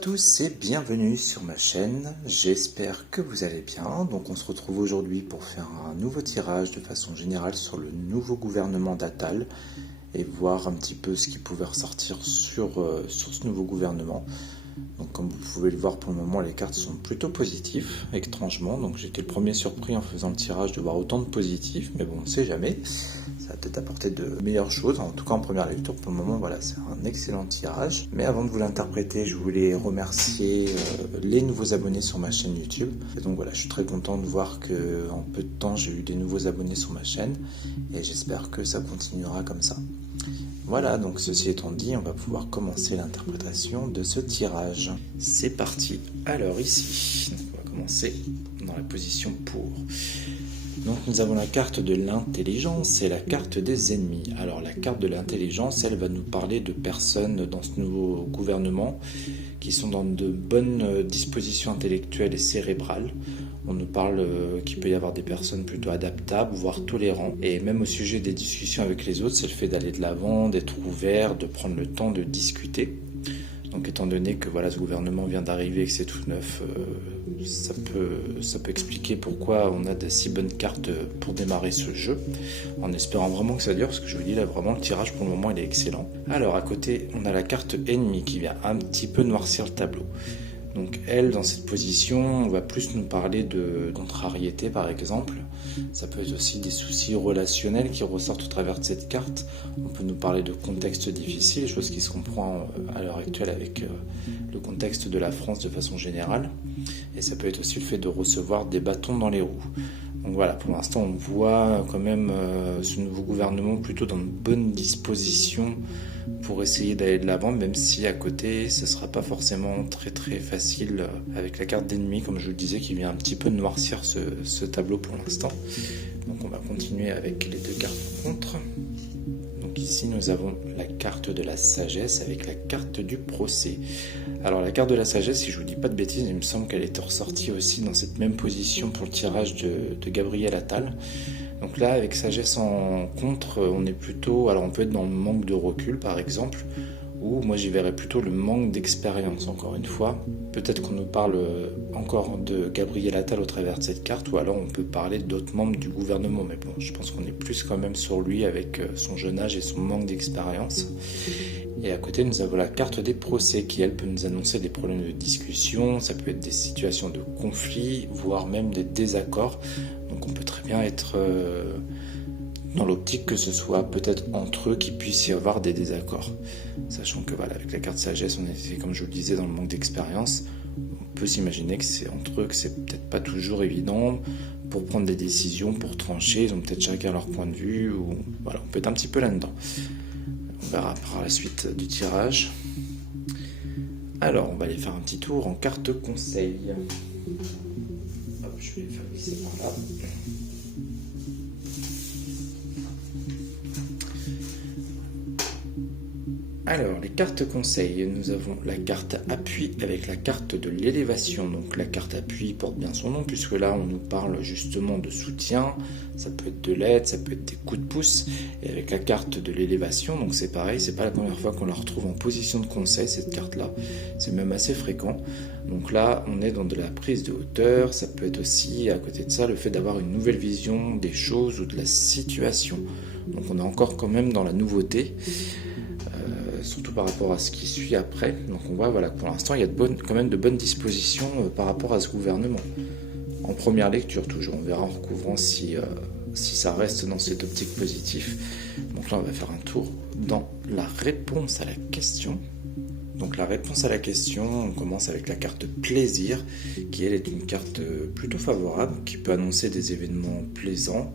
tous et bienvenue sur ma chaîne, j'espère que vous allez bien. Donc on se retrouve aujourd'hui pour faire un nouveau tirage de façon générale sur le nouveau gouvernement d'Attal et voir un petit peu ce qui pouvait ressortir sur ce nouveau gouvernement. Donc comme vous pouvez le voir, pour le moment les cartes sont plutôt positives, étrangement. Donc j'étais le premier surpris en faisant le tirage de voir autant de positifs, mais bon, on ne sait jamais. Ça va peut-être apporter de meilleures choses, en tout cas en première lecture. Pour le moment, voilà, c'est un excellent tirage. Mais avant de vous l'interpréter, je voulais remercier les nouveaux abonnés sur ma chaîne YouTube. Et donc voilà, je suis très content de voir qu'en peu de temps, j'ai eu des nouveaux abonnés sur ma chaîne. Et j'espère que ça continuera comme ça. Voilà, donc ceci étant dit, on va pouvoir commencer l'interprétation de ce tirage. C'est parti. Alors ici, on va commencer dans la position pour. Donc nous avons la carte de l'intelligence et la carte des ennemis. Alors la carte de l'intelligence, elle va nous parler de personnes dans ce nouveau gouvernement qui sont dans de bonnes dispositions intellectuelles et cérébrales. On nous parle qu'il peut y avoir des personnes plutôt adaptables, voire tolérantes. Et même au sujet des discussions avec les autres, c'est le fait d'aller de l'avant, d'être ouvert, de prendre le temps de discuter. Donc étant donné que voilà, ce gouvernement vient d'arriver et que c'est tout neuf, ça peut expliquer pourquoi on a de si bonnes cartes pour démarrer ce jeu, en espérant vraiment que ça dure, parce que je vous dis là vraiment le tirage pour le moment il est excellent. Alors à côté on a la carte ennemie qui vient un petit peu noircir le tableau. Donc elle, dans cette position, on va plus nous parler de contrariété par exemple. Ça peut être aussi des soucis relationnels qui ressortent au travers de cette carte. On peut nous parler de contexte difficile, chose qui se comprend à l'heure actuelle avec le contexte de la France de façon générale. Et ça peut être aussi le fait de recevoir des bâtons dans les roues. Donc voilà, pour l'instant on voit quand même ce nouveau gouvernement plutôt dans de bonnes dispositions pour essayer d'aller de l'avant, même si à côté ce ne sera pas forcément très très facile avec la carte d'ennemi, comme je vous le disais, qui vient un petit peu noircir ce tableau pour l'instant. Donc on va continuer avec les deux cartes contre. Donc ici nous avons la carte de la sagesse avec la carte du procès. Alors la carte de la sagesse, si je vous dis pas de bêtises, il me semble qu'elle était ressortie aussi dans cette même position pour le tirage de Gabriel Attal. Donc là, avec sagesse en contre, on est plutôt, alors on peut être dans le manque de recul par exemple, ou moi j'y verrais plutôt le manque d'expérience encore une fois. Peut-être qu'on nous parle encore de Gabriel Attal au travers de cette carte, ou alors on peut parler d'autres membres du gouvernement, mais bon, je pense qu'on est plus quand même sur lui avec son jeune âge et son manque d'expérience. Et à côté, nous avons la carte des procès qui, elle, peut nous annoncer des problèmes de discussion, ça peut être des situations de conflit, voire même des désaccords. Donc on peut très bien être dans l'optique que ce soit peut-être entre eux qu'il puisse y avoir des désaccords. Sachant que voilà, avec la carte sagesse, on était, comme je vous le disais, dans le manque d'expérience. On peut s'imaginer que c'est entre eux, que c'est peut-être pas toujours évident pour prendre des décisions, pour trancher. Ils ont peut-être chacun leur point de vue, ou voilà, on peut être un petit peu là-dedans. On verra par la suite du tirage. Alors, on va aller faire un petit tour en carte conseil. Hop, je vais les faire glisser par là. Alors, les cartes conseils, nous avons la carte appui avec la carte de l'élévation. Donc la carte appui porte bien son nom, puisque là on nous parle justement de soutien, ça peut être de l'aide, ça peut être des coups de pouce. Et avec la carte de l'élévation, donc c'est pareil, c'est pas la première fois qu'on la retrouve en position de conseil, cette carte-là, c'est même assez fréquent. Donc là, on est dans de la prise de hauteur, ça peut être aussi, à côté de ça, le fait d'avoir une nouvelle vision des choses ou de la situation. Donc on est encore quand même dans la nouveauté. Surtout par rapport à ce qui suit après. Donc on voit voilà, que pour l'instant il y a quand même de bonnes dispositions par rapport à ce gouvernement. En première lecture toujours, on verra en recouvrant si ça reste dans cette optique positive. Donc là on va faire un tour dans la réponse à la question. Donc la réponse à la question, on commence avec la carte plaisir, qui elle est une carte plutôt favorable, qui peut annoncer des événements plaisants,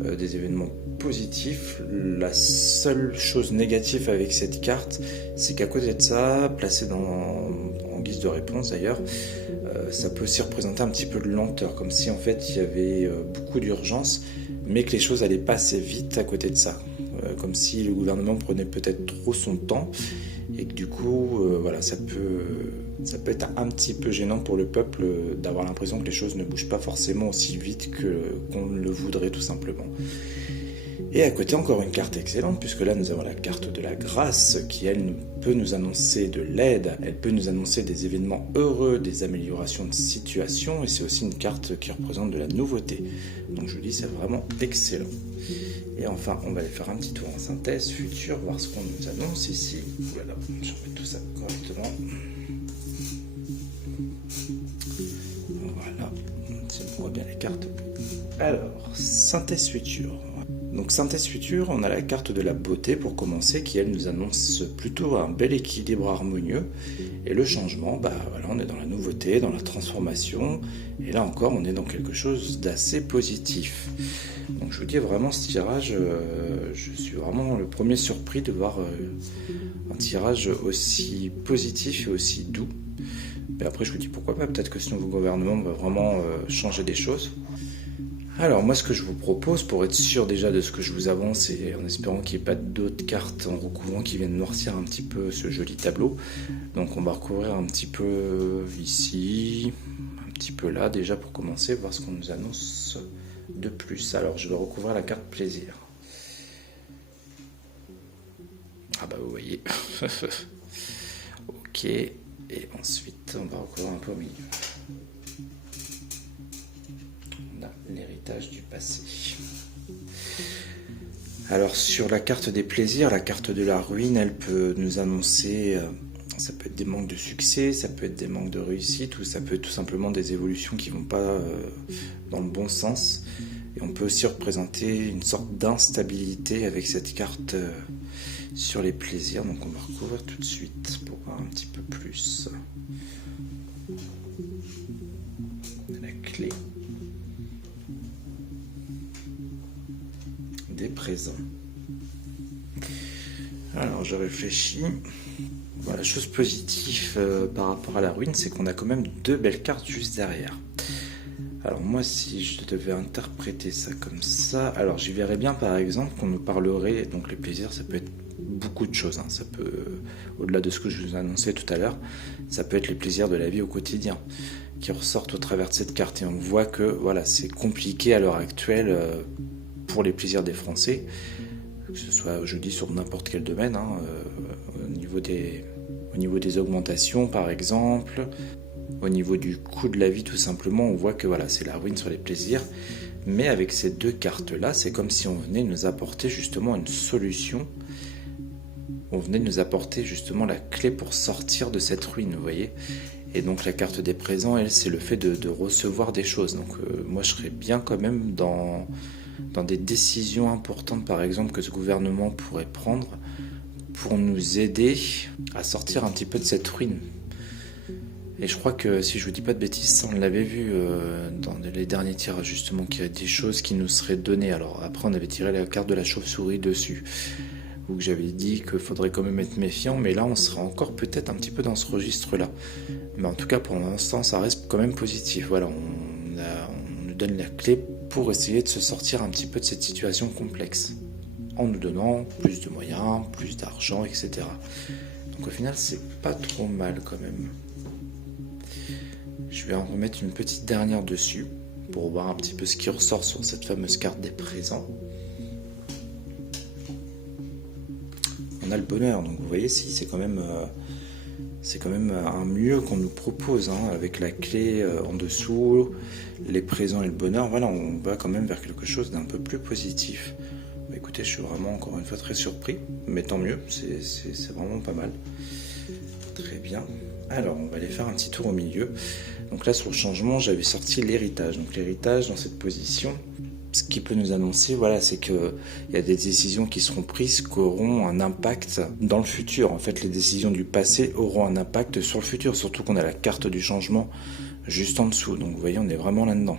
des événements positifs. La seule chose négative avec cette carte, c'est qu'à côté de ça, placé en guise de réponse d'ailleurs, ça peut aussi représenter un petit peu de lenteur, comme si en fait il y avait beaucoup d'urgence, mais que les choses allaient pas assez vite à côté de ça, comme si le gouvernement prenait peut-être trop son temps, et que du coup, voilà, ça peut être un petit peu gênant pour le peuple d'avoir l'impression que les choses ne bougent pas forcément aussi vite qu'on le voudrait tout simplement. Et à côté, encore une carte excellente, puisque là, nous avons la carte de la grâce, qui, elle, peut nous annoncer de l'aide, elle peut nous annoncer des événements heureux, des améliorations de situation, et c'est aussi une carte qui représente de la nouveauté. Donc je vous dis, c'est vraiment excellent. Et enfin, on va aller faire un petit tour en synthèse future, voir ce qu'on nous annonce ici. Voilà, je remets tout ça correctement. Voilà, on voit bien les cartes. Alors, synthèse future. Donc synthèse future, on a la carte de la beauté pour commencer, qui elle nous annonce plutôt un bel équilibre harmonieux. Et le changement, voilà, on est dans la nouveauté, dans la transformation. Et là encore, on est dans quelque chose d'assez positif. Donc je vous dis vraiment, ce tirage, je suis vraiment le premier surpris de voir un tirage aussi positif et aussi doux. Mais après, je vous dis pourquoi pas, peut-être que ce nouveau gouvernement va vraiment changer des choses. Alors moi, ce que je vous propose, pour être sûr déjà de ce que je vous avance et en espérant qu'il n'y ait pas d'autres cartes en recouvrant qui viennent noircir un petit peu ce joli tableau, donc on va recouvrir un petit peu ici, un petit peu là déjà pour commencer, voir ce qu'on nous annonce de plus. Alors je vais recouvrir la carte plaisir. Ah bah vous voyez. Ok, et ensuite on va recouvrir un peu au milieu. L'héritage du passé. Alors sur la carte des plaisirs, la carte de la ruine, elle peut nous annoncer, ça peut être des manques de succès, ça peut être des manques de réussite, ou ça peut être tout simplement des évolutions qui ne vont pas dans le bon sens. Et on peut aussi représenter une sorte d'instabilité avec cette carte sur les plaisirs. Donc on va recouvrir tout de suite pour voir un petit peu plus. La clé des présents. Alors je réfléchis. Voilà, chose positive par rapport à la ruine, c'est qu'on a quand même deux belles cartes juste derrière. Alors moi, si je devais interpréter ça comme ça, alors j'y verrais bien par exemple qu'on nous parlerait, donc les plaisirs, ça peut être beaucoup de choses, hein. Ça peut, au-delà de ce que je vous annonçais tout à l'heure, ça peut être les plaisirs de la vie au quotidien qui ressortent au travers de cette carte. Et on voit que voilà, c'est compliqué à l'heure actuelle pour les plaisirs des Français, que ce soit, je dis, sur n'importe quel domaine, hein, au niveau des augmentations par exemple, au niveau du coût de la vie tout simplement, on voit que voilà, c'est la ruine sur les plaisirs. Mais avec ces deux cartes-là, c'est comme si on venait nous apporter justement une solution. On venait nous apporter justement la clé pour sortir de cette ruine, vous voyez. Et donc la carte des présents, elle, c'est le fait de recevoir des choses. Donc moi, je serais bien quand même dans des décisions importantes, par exemple, que ce gouvernement pourrait prendre pour nous aider à sortir un petit peu de cette ruine. Et je crois que, si je vous dis pas de bêtises, on l'avait vu dans les derniers tirages, justement, qu'il y a des choses qui nous seraient données. Alors après, on avait tiré la carte de la chauve-souris dessus, ou que j'avais dit qu'il faudrait quand même être méfiant, mais là, on serait encore peut-être un petit peu dans ce registre-là. Mais en tout cas, pour l'instant, ça reste quand même positif. Voilà, on nous donne la clé pour essayer de se sortir un petit peu de cette situation complexe, en nous donnant plus de moyens, plus d'argent, etc. Donc au final, c'est pas trop mal quand même. Je vais en remettre une petite dernière dessus pour voir un petit peu ce qui ressort sur cette fameuse carte des présents. On a le bonheur, donc vous voyez, si c'est quand même un mieux qu'on nous propose, hein, avec la clé en dessous, les présents et le bonheur. Voilà, on va quand même vers quelque chose d'un peu plus positif. Bah, écoutez, je suis vraiment encore une fois très surpris, mais tant mieux, c'est vraiment pas mal. Très bien. Alors, on va aller faire un petit tour au milieu. Donc là, sur le changement, j'avais sorti l'héritage. Donc l'héritage, dans cette position, ce qui peut nous annoncer, voilà, c'est qu'il y a des décisions qui seront prises qui auront un impact dans le futur. En fait, les décisions du passé auront un impact sur le futur, surtout qu'on a la carte du changement juste en dessous. Donc vous voyez, on est vraiment là-dedans.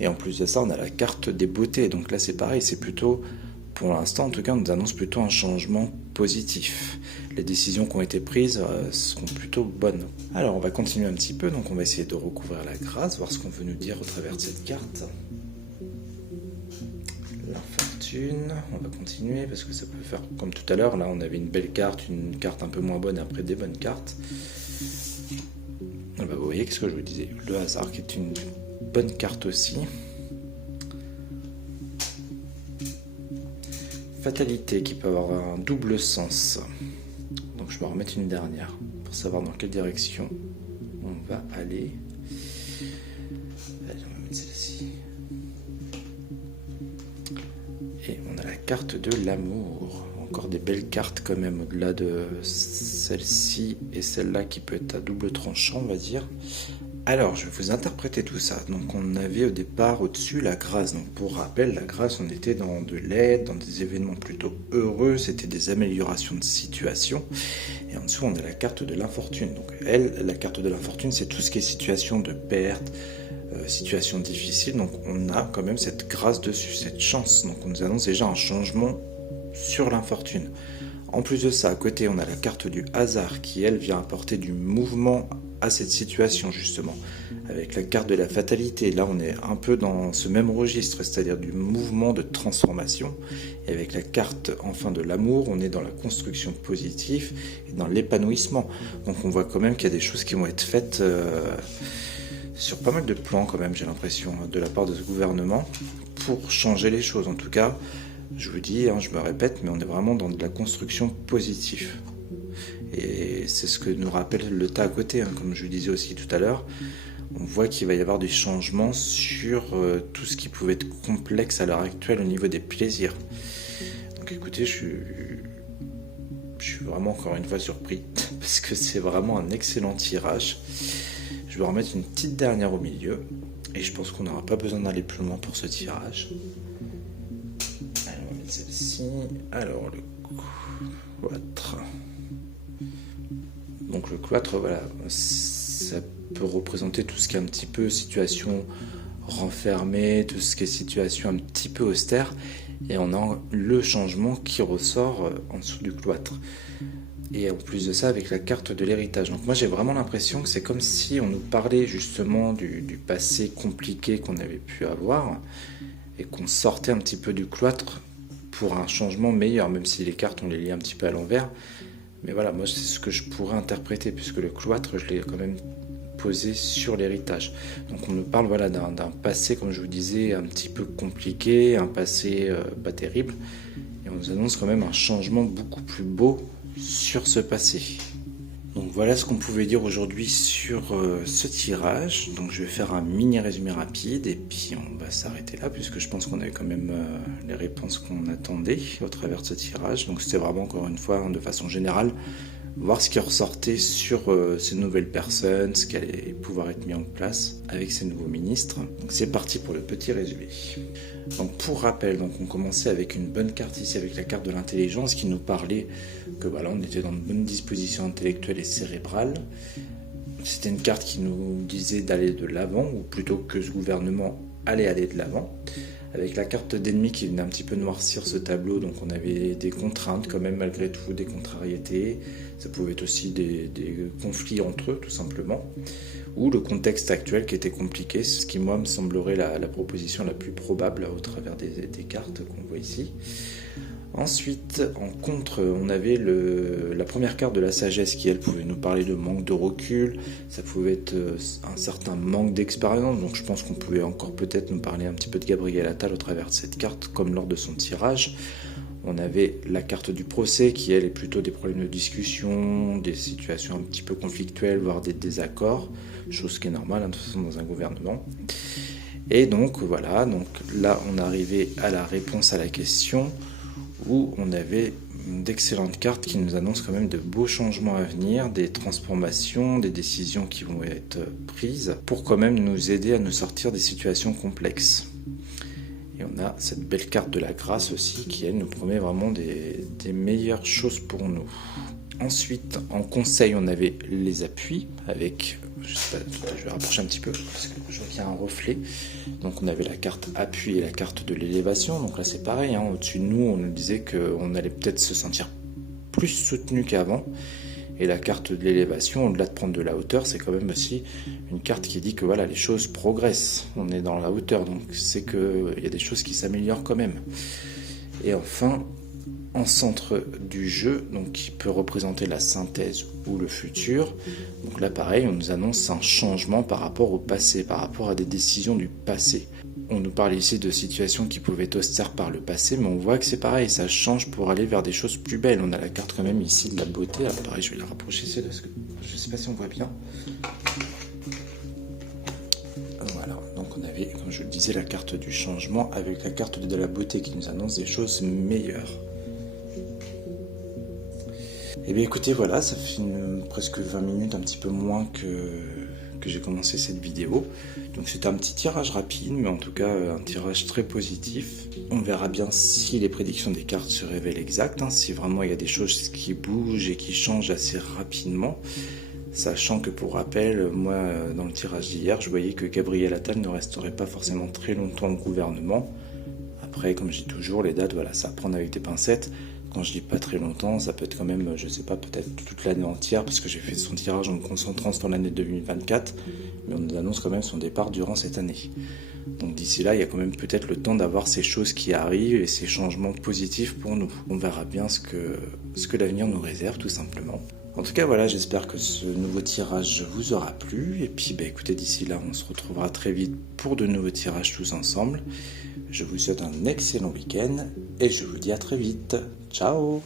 Et en plus de ça, on a la carte des beautés. Donc là, c'est pareil, c'est plutôt, pour l'instant en tout cas, on nous annonce plutôt un changement positif. Les décisions qui ont été prises seront plutôt bonnes. Alors on va continuer un petit peu, donc on va essayer de recouvrir la grâce, voir ce qu'on veut nous dire au travers de cette carte. L'infortune, on va continuer parce que ça peut faire comme tout à l'heure. Là on avait une belle carte, une carte un peu moins bonne, et après des bonnes cartes. Bah, vous voyez, qu'est-ce que je vous disais, le hasard qui est une bonne carte aussi. fatalité qui peut avoir un double sens. Donc je vais en remettre une dernière pour savoir dans quelle direction on va aller. Allez, on va mettre celle-ci. Et on a la carte de l'amour. Encore des belles cartes quand même, au-delà de celle-ci et celle-là qui peut être à double tranchant, on va dire. Alors, je vais vous interpréter tout ça. Donc, on avait au départ au-dessus la grâce. Donc, pour rappel, la grâce, on était dans de l'aide, dans des événements plutôt heureux. C'était des améliorations de situation. Et en dessous, on a la carte de l'infortune. Donc, la carte de l'infortune, c'est tout ce qui est situation de perte, situation difficile. Donc, on a quand même cette grâce dessus, cette chance. Donc, on nous annonce déjà un changement sur l'infortune. En plus de ça, à côté, on a la carte du hasard qui, elle, vient apporter du mouvement à cette situation, justement. Avec la carte de la fatalité, là, on est un peu dans ce même registre, c'est-à-dire du mouvement de transformation. Et avec la carte, enfin, de l'amour, on est dans la construction positive et dans l'épanouissement. Donc, on voit quand même qu'il y a des choses qui vont être faites sur pas mal de plans, quand même, j'ai l'impression, de la part de ce gouvernement, pour changer les choses. En tout cas, je vous dis, je me répète, mais on est vraiment dans de la construction positive. Et c'est ce que nous rappelle le tas à côté, comme je vous disais aussi tout à l'heure. On voit qu'il va y avoir des changements sur tout ce qui pouvait être complexe à l'heure actuelle au niveau des plaisirs. Donc écoutez, je suis vraiment encore une fois surpris, parce que c'est vraiment un excellent tirage. Je vais remettre une petite dernière au milieu, et je pense qu'on n'aura pas besoin d'aller plus loin pour ce tirage. Celle-ci, alors le cloître. Donc le cloître, voilà, ça peut représenter tout ce qui est un petit peu situation renfermée, tout ce qui est situation un petit peu austère, et on a le changement qui ressort en dessous du cloître. Et en plus de ça, avec la carte de l'héritage. Donc moi j'ai vraiment l'impression que c'est comme si on nous parlait justement du passé compliqué qu'on avait pu avoir, et qu'on sortait un petit peu du cloître pour un changement meilleur, même si les cartes on les lit un petit peu à l'envers. Mais voilà, moi c'est ce que je pourrais interpréter, puisque le cloître je l'ai quand même posé sur l'héritage. Donc on nous parle voilà, d'un passé, comme je vous disais, un petit peu compliqué, un passé pas terrible, et on nous annonce quand même un changement beaucoup plus beau sur ce passé. Donc voilà ce qu'on pouvait dire aujourd'hui sur ce tirage. Donc je vais faire un mini résumé rapide et puis on va s'arrêter là, puisque je pense qu'on a eu quand même les réponses qu'on attendait au travers de ce tirage. Donc c'était vraiment encore une fois de façon générale voir ce qui ressortait sur ces nouvelles personnes, ce qui allait pouvoir être mis en place avec ces nouveaux ministres. Donc c'est parti pour le petit résumé. Donc pour rappel, donc on commençait avec une bonne carte ici, avec la carte de l'intelligence qui nous parlait que voilà, on était dans une bonne disposition intellectuelle et cérébrale. C'était une carte qui nous disait d'aller de l'avant, ou plutôt que ce gouvernement allait aller de l'avant. Avec la carte d'ennemi qui venait un petit peu noircir ce tableau, donc on avait des contraintes quand même malgré tout, des contrariétés. Ça pouvait être aussi des conflits entre eux tout simplement, ou le contexte actuel qui était compliqué, ce qui moi me semblerait la proposition la plus probable au travers des cartes qu'on voit ici. Ensuite, en contre, on avait la première carte de la sagesse qui, elle, pouvait nous parler de manque de recul. Ça pouvait être un certain manque d'expérience. Donc je pense qu'on pouvait encore peut-être nous parler un petit peu de Gabriel Attal au travers de cette carte, comme lors de son tirage. On avait la carte du procès qui, elle, est plutôt des problèmes de discussion, des situations un petit peu conflictuelles, voire des désaccords. Chose qui est normale, de toute façon, dans un gouvernement. Et donc, voilà. Donc là, on arrivait à la réponse à la question, où on avait d'excellentes cartes qui nous annoncent quand même de beaux changements à venir, des transformations, des décisions qui vont être prises pour quand même nous aider à nous sortir des situations complexes. Et on a cette belle carte de la grâce aussi qui, elle, nous promet vraiment des meilleures choses pour nous. Ensuite, en conseil, on avait les appuis avec... Je vais rapprocher un petit peu parce que je vois qu'il y a un reflet. Donc on avait la carte appui et la carte de l'élévation. Donc là c'est pareil, au-dessus de nous on nous disait qu'on allait peut-être se sentir plus soutenu qu'avant. Et la carte de l'élévation, au-delà de prendre de la hauteur, c'est quand même aussi une carte qui dit que voilà, les choses progressent. On est dans la hauteur, donc c'est qu'il y a des choses qui s'améliorent quand même. Et enfin, en centre du jeu, donc qui peut représenter la synthèse ou le futur. Donc là pareil, on nous annonce un changement par rapport au passé, par rapport à des décisions du passé. On nous parle ici de situations qui pouvaient être austères par le passé, mais on voit que c'est pareil, ça change pour aller vers des choses plus belles. On a la carte quand même ici de la beauté. Alors pareil, je vais la rapprocher, parce que je ne sais pas si on voit bien. Voilà, donc on avait, comme je le disais, la carte du changement avec la carte de la beauté qui nous annonce des choses meilleures. Et bien écoutez, voilà, ça fait presque 20 minutes, un petit peu moins que j'ai commencé cette vidéo. Donc c'est un petit tirage rapide, mais en tout cas un tirage très positif. On verra bien si les prédictions des cartes se révèlent exactes, si vraiment il y a des choses qui bougent et qui changent assez rapidement. Sachant que pour rappel, moi dans le tirage d'hier, je voyais que Gabriel Attal ne resterait pas forcément très longtemps au gouvernement. Après, comme je dis toujours, les dates, voilà, ça à prendre avec des pincettes. Quand je dis pas très longtemps, ça peut être quand même, je sais pas, peut-être toute l'année entière, parce que j'ai fait son tirage en me concentrant sur l'année 2024, mais on nous annonce quand même son départ durant cette année. Donc d'ici là, il y a quand même peut-être le temps d'avoir ces choses qui arrivent et ces changements positifs pour nous. On verra bien ce que l'avenir nous réserve, tout simplement. En tout cas, voilà, j'espère que ce nouveau tirage vous aura plu. Et puis, écoutez, d'ici là, on se retrouvera très vite pour de nouveaux tirages tous ensemble. Je vous souhaite un excellent week-end et je vous dis à très vite. Ciao!